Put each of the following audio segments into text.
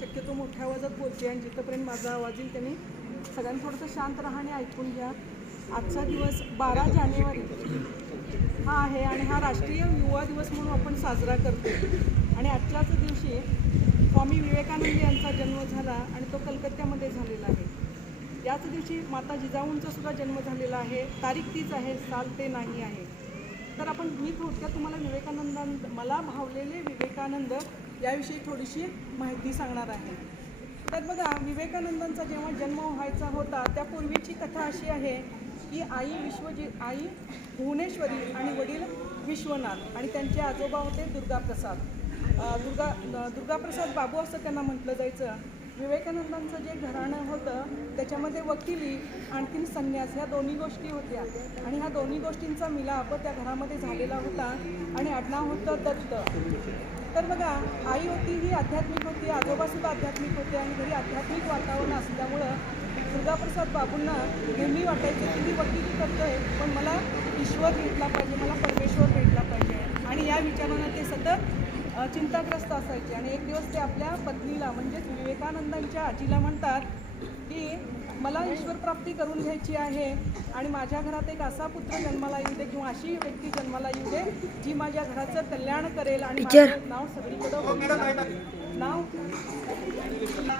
शक्यतो मोठ्या आवाजात बोलते आणि जिथंपर्यंत माझा आवाज येईल त्यांनी सगळ्यांनी थोडंसं शांत राहा आणि ऐकून घ्या. आजचा दिवस 12 जानेवारी हा आहे आणि हा राष्ट्रीय युवा दिवस म्हणून आपण साजरा करतो. आणि आजच्याच दिवशी स्वामी विवेकानंद यांचा जन्म झाला आणि तो कलकत्त्यामध्ये झालेला आहे. याच दिवशी माता जिजाऊंचा सुद्धा जन्म झालेला आहे. तारीख तीच आहे, साल ते नाही आहे. तर आपण मी थोडक्यात तुम्हाला मला भावलेले विवेकानंद याविषयी थोडीशी माहिती सांगणार आहे. तर बघा, विवेकानंदांचा जेव्हा जन्म व्हायचा होता त्यापूर्वीची कथा अशी आहे की आई भुवनेश्वरी आणि वडील विश्वनाथ आणि त्यांचे आजोबा होते दुर्गाप्रसाद. दुर्गाप्रसाद बाबू असं त्यांना म्हटलं जायचं. विवेकानंदांचं जे घराणं होतं त्याच्यामध्ये वकिली आणखीन संन्यास ह्या दोन्ही गोष्टी होत्या आणि ह्या दोन्ही गोष्टींचा मिलाप त्या घरामध्ये झालेला होता आणि आडनाव होतं दत्त. तर बघा, आई होती ही आध्यात्मिक होती, आजोबासुद्धा आध्यात्मिक होते आणि घरी आध्यात्मिक वातावरण असल्यामुळं दुर्गाप्रसाद बाबूंना नेहमी वाटायचं की मी वकिली करतोय पण मला ईश्वर भेटला पाहिजे, मला परमेश्वर भेटला पाहिजे आणि या विचारानं ते सतत चिंताग्रस्त असायचे. आणि एक दिवस ते आपल्या पत्नीला म्हणजेच विवेकानंदांच्या आजीला म्हणतात की मला ईश्वर प्राप्ती करून घ्यायची आहे आणि माझ्या घरात एक असा पुत्र जन्माला येऊ दे किंवा अशी व्यक्ती जन्माला येऊ दे जी माझ्या घराचं कल्याण करेल आणि माझं नाव सगळीकडं नाव.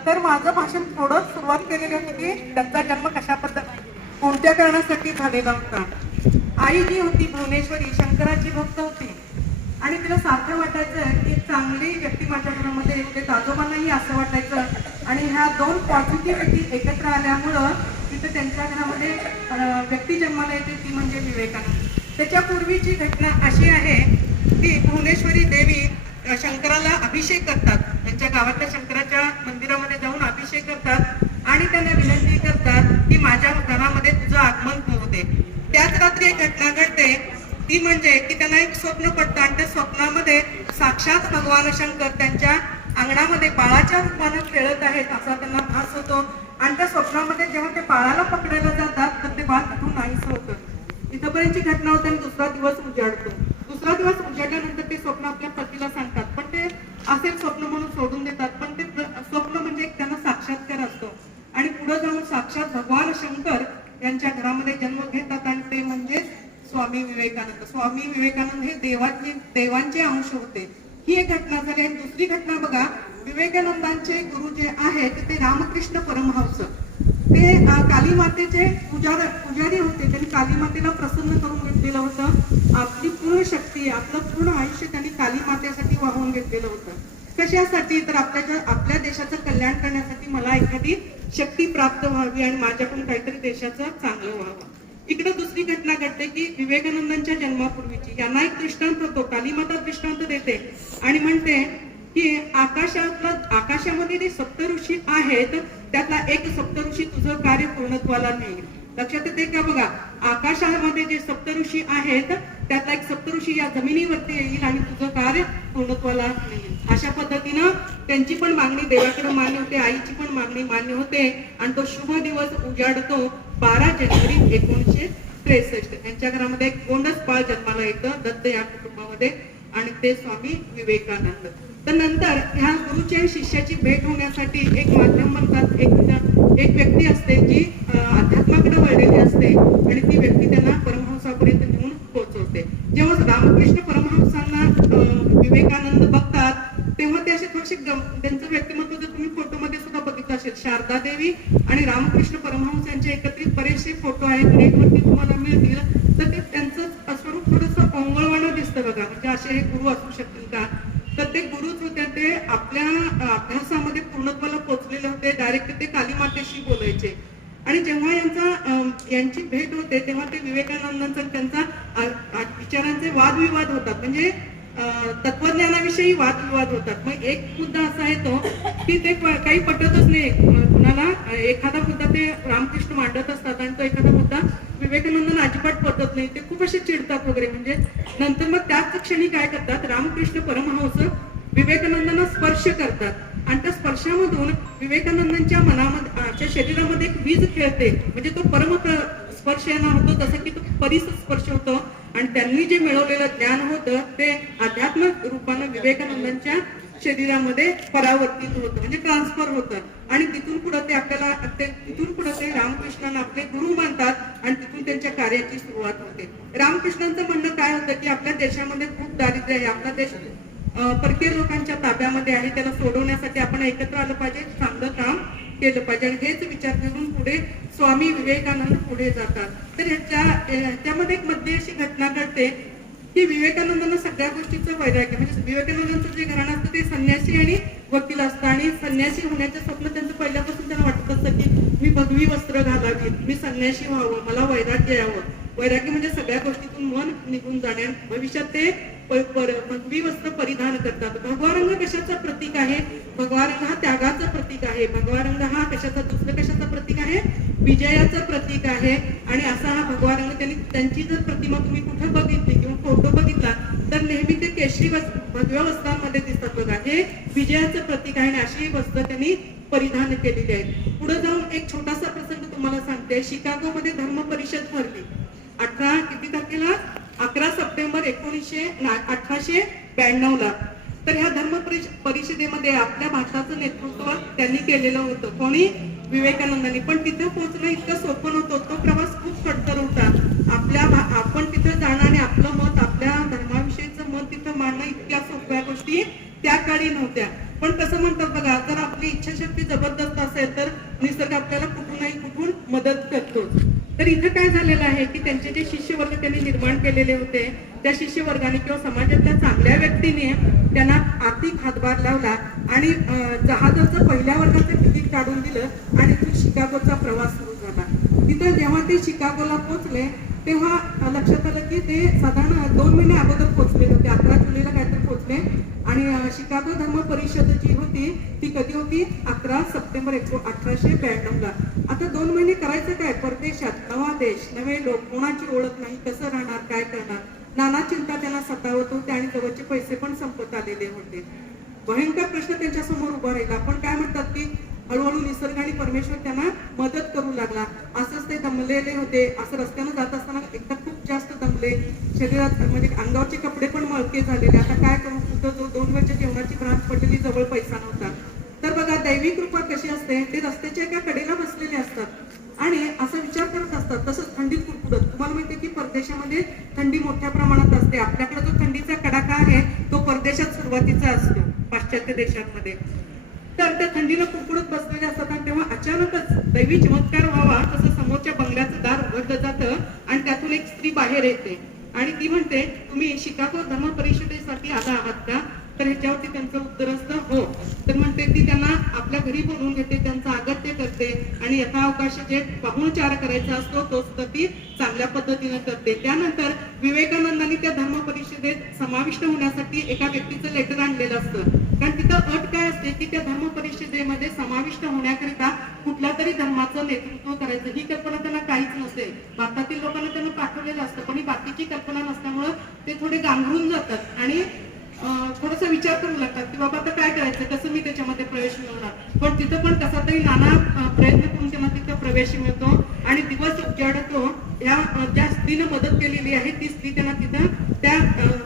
तर माझं भाषण थोडं सुरुवात केलेली होती की त्यांचा जन्म कशा पद्धती कोणत्या कारणासाठी झालेला होता. आई जी होती भुवनेश्वरी शंकराची भक्त होती आणि तिला सारखं वाटायचं की चांगली व्यक्ती माझ्या घरामध्ये येऊ देत. आजोबांनाही असं वाटायचं आणि ह्या दोन पॉझिटिव्हिटी एकत्र आल्यामुळं तिथं त्यांच्या घरामध्ये व्यक्ती जन्माला येते ती म्हणजे विवेकानंद. त्याच्यापूर्वीची घटना अशी आहे की भुवनेश्वरी देवी शंकराला अभिषेक करतात. त्यांच्या गावातल्या शंकराच्या मंदिरामध्ये जाऊन अभिषेक करतात आणि त्यांना विनंती करतात की माझ्या घरामध्ये तुझं आगमन होऊ दे. त्याच रात्री एक घटना घडते ती म्हणजे की त्यांना एक स्वप्न पडतं आणि त्या स्वप्नामध्ये साक्षात भगवान शंकर त्यांच्या अंगणामध्ये बाळाच्या रूपानं खेळत आहेत असा त्यांना भास होतो. आणि त्या स्वप्नामध्ये जेव्हा ते बाळाला पकडायला जातात तर ते बाळ तिथून नाहीसं होतं. इथंपर्यंतची घटना होते आणि दुसरा दिवस उजाडतो. दुसरा दिवस उजाडल्यानंतर ते स्वप्न आपल्या पतीला सांगतात पण ते असेल स्वप्न म्हणून सोडून देतात. पण ते स्वप्न म्हणजे एक त्यांना साक्षात्कार असतो आणि पुढे जाऊन साक्षात भगवान शंकर यांच्या घरामध्ये जन्म घेतात आणि ते म्हणजे स्वामी विवेकानंद. स्वामी विवेकानंद हे देवांचे अंश होते. ही एक घटना झाली. आणि दुसरी घटना बघा, विवेकानंदांचे गुरु जे आहेत ते रामकृष्ण परमहंस, ते काली मातेचे पुजारी होते. त्यांनी काली मातेला प्रसन्न करून घेतलेलं होतं. आपली पूर्ण शक्ती आपलं पूर्ण आयुष्य त्यांनी काली मातेसाठी वाहून घेतलेलं होतं. कशासाठी तर आपल्या देशाचं कल्याण करण्यासाठी मला एखादी शक्ती प्राप्त व्हावी आणि माझ्याकडून काहीतरी देशाचं चांगलं व्हावं. इकडे दुसरी घटना घडते की विवेकानंदांच्या जन्मापूर्वीची. यांना एक दृष्टांत होतो, कालीमाता दृष्टांत देते आणि म्हणते की आकाशामध्ये जे सप्तऋषी आहेत त्यातला एक सप्तऋषी तुझं कार्य पूर्णत्वाला नेईल. लक्षात येते का बघा, आकाशामध्ये जे सप्तऋषी आहेत त्यातला एक सप्तऋषी या जमिनीवरती येईल आणि तुझं कार्य पूर्णत्वाला नेईल. अशा पद्धतीनं त्यांची पण मागणी देवाकडे मान्य होते, आईची पण मागणी मान्य होते आणि तो शुभ दिवस उजाडतो 12 जानेवारी 1963. यांच्या घरामध्ये एक गोंडस बाळ जन्माला येतं दत्त या कुटुंबामध्ये आणि ते स्वामी विवेकानंद. तर नंतर ह्या गुरुच्या शिष्याची भेट होण्यासाठी एक माध्यम म्हणतात, एक व्यक्ती असते जी अध्यात्माकडे वळलेली असते आणि ती व्यक्ती त्यांना परमहंसापर्यंत नेऊन पोहोचवते. जेव्हा रामकृष्ण परमहंसांना विवेकानंद बघतात तेव्हा ते असे थोडेसे त्यांचं व्यक्तिमत्व जर तुम्ही फोटोमध्ये सुद्धा बघितलं असेल, शारदा देवी आणि रामकृष्ण परमहंस यांचे एकत्रित बरेचसे फोटो आहेत नेटवरती तुम्हाला मिळतील. तर ते त्यांचं स्वरूप थोडंसं ओंगळवाणं दिसतं बघा, म्हणजे असे हे गुरु असू शकतील का. तर ते गुरुच होते, ते आपल्या अभ्यासामध्ये पूर्णत्वाला पोहोचलेले होते. डायरेक्ट ते काली मातेशी बोलायचे आणि जेव्हा यांची भेट होते तेव्हा ते विवेकानंदांचा त्यांचा विचारांचे वादविवाद होतात. म्हणजे तत्वज्ञानाविषयी वादविवाद होतात. मग एक मुद्दा असा येतो की ते काही पटतच नाही कुणाला. एखादा मुद्दा ते रामकृष्ण मांडत असतात आणि तो एखादा मुद्दा विवेकानंदांना अजिबात पटत नाही. ते खूप असे चिडतात वगैरे. म्हणजे नंतर मग त्याच क्षणी काय करतात, रामकृष्ण परमहंस विवेकानंदांना स्पर्श करतात आणि त्या स्पर्शामधून विवेकानंदांच्या मनामध्ये शरीरामध्ये एक वीज खेळते. म्हणजे तो परम स्पर्श यांना होतो जसं की तो परिस स्पर्श होतो आणि त्यांनी जे मिळवलेलं ज्ञान होतं ते अध्यात्म रूपानं विवेकानंदांच्या शरीरामध्ये परावर्तित होतं म्हणजे ट्रान्सफर होतं आणि तिथून पुढे ते आपल्याला तिथून पुढे ते रामकृष्णांना आपले गुरु मानतात आणि तिथून त्यांच्या कार्याची सुरुवात होते. रामकृष्णांचं म्हणणं काय होतं की आपल्या देशामध्ये खूप दारिद्र्य आहे, आपला देश परकीय लोकांच्या ताब्यामध्ये आहे, त्याला सोडवण्यासाठी आपण एकत्र आलं पाहिजे, चांगलं काम केलं पाहिजे आणि हेच विचार करून पुढे स्वामी विवेकानंद पुढे जातात. तर त्यामध्ये एक मध्ये अशी घटना घडते की विवेकानंदांना सगळ्या गोष्टीचं वैराग्य म्हणजे विवेकानंदांचं जे घराणं असतं ते संन्यासी आणि वकील असतं आणि संन्यासी होण्याचं स्वप्न त्यांचं पहिल्यापासून त्यांना वाटत असतं की मी भगवी वस्त्र घालावीत, मी संन्यासी व्हावं, मला वैराग्य यावं. वैराग्य म्हणजे सगळ्या गोष्टीतून मन निघून जाणे. भविष्यात ते भगवी वस्त्र परिधान करतात. भगवा रंग कशाचं प्रतीक आहे? भगवा रंग हा त्यागाचं प्रतीक आहे. भगवा रंग हा दुसरं कशाचं प्रतीक आहे? विजयाचं प्रतीक आहे. आणि असा हा भगवा रंग त्यांची जर प्रतिमा तुम्ही कुठे बघितली किंवा फोटो बघितला तर नेहमी ते केशरी भगव्या वस्त्रांमध्ये दिसतात बघा. हे विजयाचं प्रतीक आहे आणि अशी वस्त्र त्यांनी परिधान केलेली आहे. पुढे जाऊन एक छोटासा प्रसंग तुम्हाला सांगते. शिकागो मध्ये धर्म परिषद भरली 11 सप्टेंबर 1892 ला. तर ह्या धर्म परिषदेमध्ये आपल्या भारताचं नेतृत्व त्यांनी केलेलं होतं. कोणी? विवेकानंदांनी. पण तिथे पोहोचणं इतकं सोपं नव्हतं. तो प्रवास खूप खडतर होता. आपण तिथे जाणं आणि आपलं मत, आपल्या धर्माविषयीचं मत तिथं मांडणं इतक्या सोप्या गोष्टी त्या काळी नव्हत्या. पण कसं म्हणतात बघा, जर आपली इच्छाशक्ती जबरदस्त असेल तर निसर्ग आपल्याला कुठून मदत करतो. तर इथं काय झालेलं आहे की त्यांचे जे शिष्यवर्ग त्यांनी निर्माण केलेले होते त्या शिष्यवर्गाने किंवा समाजातल्या चांगल्या व्यक्तीने त्यांना आर्थिक हातभार लावला आणि जहाजाचं पहिल्या वर्गाचं तिकीट काढून दिलं आणि शिकागोचा प्रवास सुरू झाला. तिथं जेव्हा ते शिकागोला पोहोचले तेव्हा लक्षात आलं की ते साधारण 2 महिने अगोदर पोहोचलेले होते. 11 जुलैला काहीतरी पोहोचले आणि शिकागो धर्म परिषद जी होती ती कधी होती? 11 सप्टेंबर 1892 ला. आता 2 महिने करायचं काय? परदेशात, नवा देश, नवे लोक, कोणाची ओळख नाही, कसं राहणार, काय करणार, नाना चिंता त्यांना सतावत होते आणि जवळचे पैसे पण संपत आलेले होते. भयंकर प्रश्न त्यांच्या समोर उभा राहिला. पण काय म्हणतात की हळूहळू निसर्ग आणि परमेश्वर त्यांना मदत करू लागला. असंच ते दमलेले होते. असं रस्त्यानं जात असताना एकदा खूप जास्त दमले, शरीरात म्हणजे अंगावरचे कपडे पण मळके झालेले. आता काय करू? कुठं जो 2 वेळच्या जेवणाची भ्रांत पडलेली, जवळ पैसा नव्हता. तर बघा दैवी कृपा कशी असते, ते रस्त्याच्या एका कडेला बसलेले असतात आणि असा विचार करत असतात. तसंच थंडीत कुडकुडत. तुम्हाला माहिती आहे की परदेशामध्ये थंडी मोठ्या प्रमाणात असते. आपल्याकडे जो थंडीचा कडाका आहे तो परदेशात सुरुवातीचा असतो, पाश्चात्य देशांमध्ये. तर त्या थंडीला कुडकुडत बसलेले असतात आणि तेव्हा अचानकच दैवी चमत्कार व्हावा तसं समोरच्या बंगल्याचं दार उघडलं जातं आणि त्यातून एक स्त्री बाहेर येते आणि ती म्हणते, तुम्ही शिकागो धर्म परिषदेसाठी आला आहात का? तर ह्याच्यावरती त्यांचं उत्तर असतं हो. तर म्हणते ती त्यांना आपल्या घरी बोलवून घेते, त्यांचं आगत्य करते आणि यथावकाश जे पाहुणचार करायचा असतो तो सुद्धा ती चांगल्या पद्धतीने करते. त्यानंतर विवेकानंदांनी त्या धर्म परिषदेत समाविष्ट होण्यासाठी एका व्यक्तीचं लेटर आणलेलं असतं. कारण तिथं अट काय असते की त्या धर्म परिषदेमध्ये समाविष्ट होण्याकरिता कुठल्या तरी धर्माचं नेतृत्व करायचं ही कल्पना त्यांना काहीच नसते. भारतातील लोकांना त्यांना पाठवलेलं असतं पण ही बाकीची कल्पना नसल्यामुळं ते थोडे गांगरून जातात आणि थोडासा विचार करू लागतात की बाबा आता काय करायचं, कसं मी त्याच्यामध्ये प्रवेश मिळवणार. पण तिथं पण कसा तरी नाना प्रयत्न करून त्यांना तिथं प्रवेश मिळतो आणि दिवस उजाडतो. या ज्या स्त्रीनं मदत केलेली आहे ती स्त्री त्यांना तिथं त्या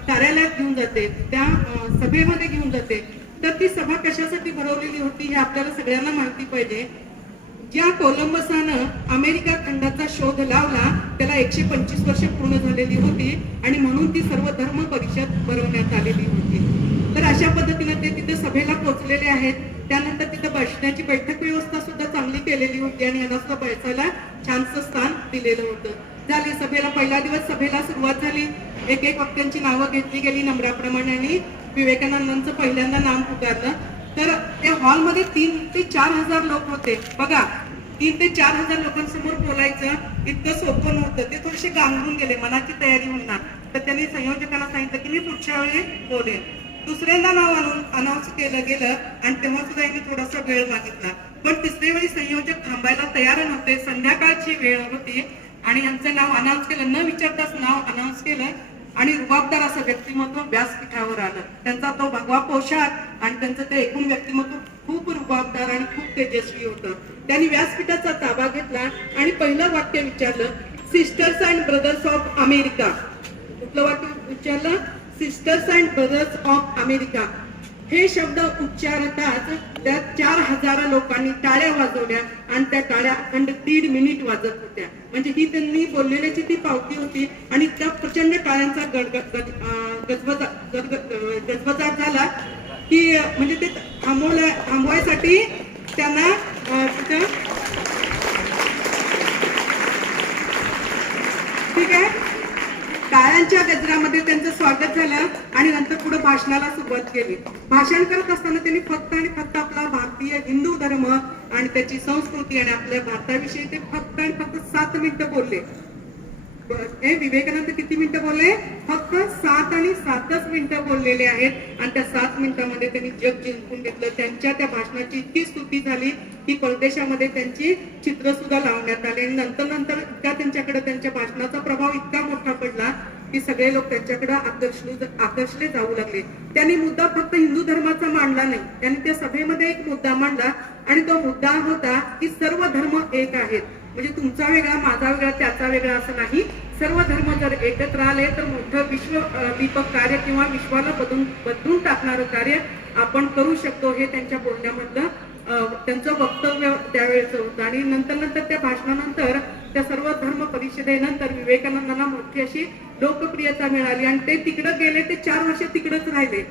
कार्यालयात घेऊन जाते, त्या सभेमध्ये घेऊन जाते. तर ती सभा कशासाठी भरवलेली होती हे आपल्याला सगळ्यांना माहिती पाहिजे. ज्या कोलंबसानं अमेरिका खंडाचा शोध लावला त्याला 125 वर्ष पूर्ण झालेली होती आणि म्हणून ती सर्व धर्म परिषद भरवण्यात आलेली होती. तर अशा पद्धतीने ते तिथे सभेला पोहोचलेले आहेत. त्यानंतर तिथे बसण्याची बैठक व्यवस्था सुद्धा चांगली केलेली होती आणि यांना सुद्धा बैसायला छानसं स्थान दिलेलं होतं. झाली सभेला, पहिला दिवस सभेला सुरुवात झाली. एक वक्त्यांची नावं घेतली गेली नम्राप्रमाणे आणि विवेकानंदांचं पहिल्यांदा नाम पुकारलं. तर त्या हॉलमध्ये 3 ते 4 हजार लोक होते. बघा 3 ते 4 हजार लोकांसमोर बोलायचं इतकं सोपं नव्हतं. ते थोडेसे गांगरून गेले, मनाची तयारी होणार. तर त्यांनी संयोजकांना सांगितलं की मी पुढच्या वेळी बोलेन. दुसऱ्यांदा नाव अनाऊन्स केलं गेलं आणि तेव्हा सुद्धा यांनी थोडासा वेळ मागितला. पण तिसऱ्या वेळी संयोजक थांबायला तयार नव्हते. संध्याकाळची वेळ होती आणि यांचं नाव अनाऊन्स केलं. न विचारताच नाव अनाऊन्स केलं आणि रुबाबदार असं व्यक्तिमत्व व्यासपीठावर आलं. त्यांचा तो भगवा पोशाख आणि त्यांचं ते एकूण व्यक्तिमत्व खूप रुबाबदार आणि खूप तेजस्वी होतं. त्यांनी व्यासपीठाचा ताबा घेतला आणि पहिलं वाक्य विचारलं, sisters and brothers of America. कुठलं वाक्य विचारलं? Sisters and brothers of America. हे शब्द उच्चारताच त्या 4000 लोकांनी टाळ्या वाजवल्या आणि त्या टाळ्या अखंड 1.5 मिनिट वाजत होत्या. म्हणजे ही त्यांनी बोललेल्याची ती पावती होती आणि त्या प्रचंड टाळ्यांचा गजबजाट झाला की म्हणजे ते थांबवायसाठी त्यांना ठीक आहे टाळ्यांच्या गजरामध्ये त्यांचं स्वागत झालं आणि नंतर पुढे भाषणाला सुरुवात केली. भाषण करत असताना त्यांनी फक्त आणि फक्त आपला भारतीय हिंदू धर्म आणि त्याची संस्कृती आणि आपल्या भारताविषयी ते फक्त आणि फक्त 7 मिनिटं बोलले. विवेकानंद किती मिनिटं बोलले? फक्त 7 आणि 7च मिनिटं बोललेले आहेत आणि त्या 7 मिनिटांमध्ये त्यांनी जग जिंकून घेतलं. त्यांच्या त्या भाषणाची इतकी स्तुती झाली की परदेशामध्ये त्यांची चित्र सुद्धा लावण्यात आले आणि नंतर इतका त्यांच्याकडे त्यांच्या भाषणाचा प्रभाव इतका मोठा पडला की सगळे लोक त्यांच्याकडे आकर्षले जाऊ लागले. त्यांनी मुद्दा फक्त हिंदू धर्माचा मांडला नाही, त्यांनी त्या सभेमध्ये एक मुद्दा मांडला आणि तो मुद्दा होता की सर्व धर्म एक आहेत. म्हणजे तुमचा वेगळा, माझा वेगळा, त्याचा वेगळा असं नाही. सर्व धर्म जर एकत्र आले तर मोठं विश्व दीपक कार्य किंवा विश्वाला बदलून टाकणारं कार्य आपण करू शकतो. हे त्यांच्या बोलण्यामधलं त्यांचं वक्तव्य त्यावेळेचं होतं. आणि नंतर त्या भाषणानंतर त्या सर्व धर्म परिषदेनंतर विवेकानंदांना मोठी अशी लोकप्रियता मिळाली आणि ते तिकडं गेले. ते 4 वर्ष तिकडच राहिले.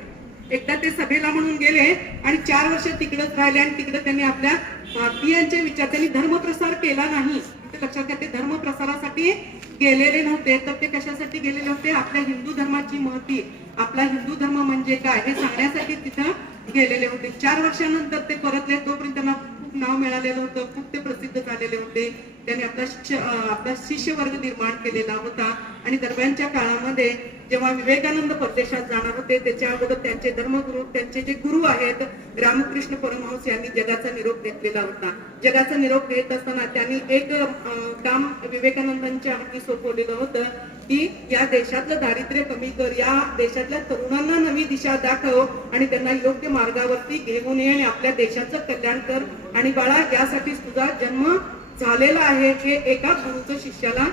एकदा ते सभेला म्हणून गेले आणि 4 वर्ष तिकडच राहिले आणि तिकडे त्यांनी आपल्या भारतीयांचे विचार, त्यांनी धर्मप्रसार केला नाही. ते लक्षात घ्या, ते धर्मप्रसारासाठी गेलेले नव्हते, तर ते कशासाठी गेलेले होते? आपल्या हिंदू धर्माची महती, आपला हिंदू धर्म म्हणजे काय हे सांगण्यासाठी तिथं गेलेले होते. 4 वर्षानंतर ते परतले. तोपर्यंत त्यांना खूप नाव मिळालेलं होतं, खूप ते प्रसिद्ध झालेले होते. त्यांनी आपला शिष्यवर्ग निर्माण केलेला होता. आणि दरम्यानच्या काळामध्ये जेव्हा विवेकानंद परदेशात जाणार होते त्याच्या अगोदर त्यांचे धर्मगुरू, त्यांचे जे गुरु आहेत रामकृष्ण परमहंस यांनी जगाचा निरोप घेतलेला होता. जगाचा निरोप घेत असताना त्यांनी एक काम विवेकानंदांच्या हाती सोपवलेलं होतं की या देशातलं दारिद्र्य कमी कर, या देशातल्या तरुणांना नवी दिशा दाखव आणि त्यांना योग्य मार्गावरती घेऊन ये आणि आपल्या देशाचं कल्याण कर. आणि बाळा, यासाठी तुझा जन्म झालेला आहे हे एका गुरुचं शिष्याला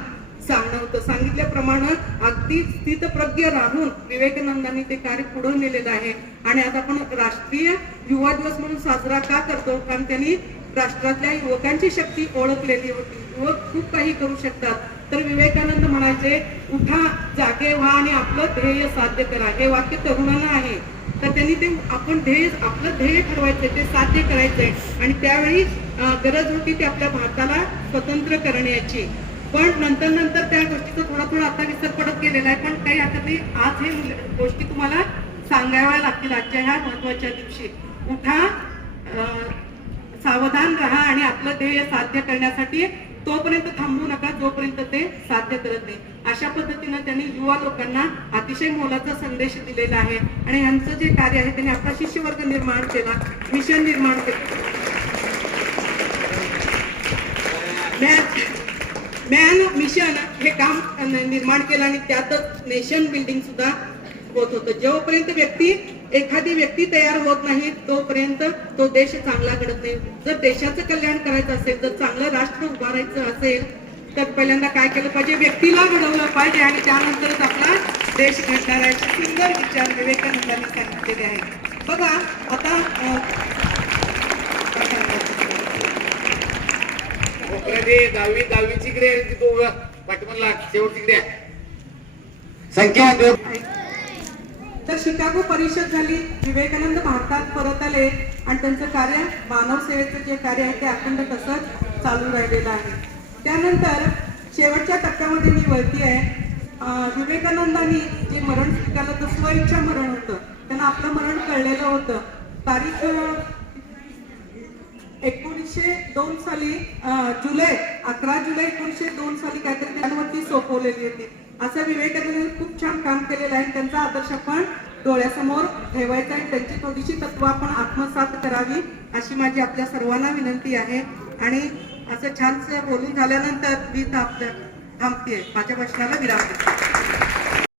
सांगणं होतं. सांगितल्याप्रमाणे अगदी स्थितप्रज्ञ राहून विवेकानंदांनी ते कार्य पुढे नेलेलं आहे. आणि आज आपण राष्ट्रीय युवा दिवस म्हणून साजरा का करतो? कारण त्यांनी राष्ट्रातल्या युवकांची शक्ती ओळखलेली होती. युवक खूप काही करू शकतात. तर विवेकानंद म्हणायचे, उठा, जागे व्हा आणि आपलं ध्येय साध्य करा. हे वाक्य तरुणांना आहे. तर त्यांनी ते आपलं ध्येय ठरवायचंय, ते साध्य करायचंय. आणि त्यावेळी गरज होती ते आपल्या भारताला स्वतंत्र करण्याची. पण नंतर त्या गोष्टीचा थोडा आता विसर पडत गेलेला आहे. पण काही हरकत नाही, आज हे गोष्टी तुम्हाला सांगाव्या लागतील आजच्या ह्या महत्वाच्या दिवशी. उठा, सावधान राहा आणि आपलं ध्येय साध्य करण्यासाठी तोपर्यंत थांबू नका जोपर्यंत ते साध्य करत नाही. अशा पद्धतीनं त्यांनी युवा लोकांना अतिशय मोलाचा संदेश दिलेला आहे. आणि यांचं जे कार्य आहे त्यांनी आपला शिष्यवर्ग निर्माण केला, मिशन निर्माण केलं. मॅन मिशन हे काम निर्माण केलं आणि त्यातच नेशन बिल्डिंग सुद्धा होत होतं. जोपर्यंत एखादी व्यक्ती तयार होत नाही तोपर्यंत तो देश चांगला घडत नाही. जर देशाचं कल्याण करायचं असेल, जर चांगलं राष्ट्र उभारायचं असेल तर पहिल्यांदा काय केलं पाहिजे? व्यक्तीला घडवलं पाहिजे आणि त्यानंतरच आपला देश घडणार आहे. सुंदर विचार विवेकानंदांनी सांगितलेले आहेत. बघा आता दहावीची इकडे पाठीमागला शेवट तिकडे संख्या. तर शिकागो परिषद झाली. विवेकानंद भारतात परत आले आणि त्यांचं कार्य, मानव सेवेचं जे कार्य आहे ते अखंड तसंच चालू राहिलेलं आहे. त्यानंतर शेवटच्या टप्प्यामध्ये मी वळती आहे. विवेकानंदांनी जे मरण स्वीकारलं तर स्वइच्छा मरण होतं. त्यांना आपलं मरण कळलेलं होतं. तारीख 1902 साली 11 जुलै 1902 साली काहीतरी त्यांवरती सोपवलेली होती. असं विवेकानंदांनी खूप छान काम केलेलं आहे. त्यांचा आदर्श आपण डोळ्यासमोर ठेवायचा आहे. त्यांची थोडीशी तत्व आपण आत्मसात करावी अशी माझी आपल्या सर्वांना विनंती आहे. आणि असं छानसं बोलून झाल्यानंतर मी थांबते, माझ्या भाषणाला विराम देते.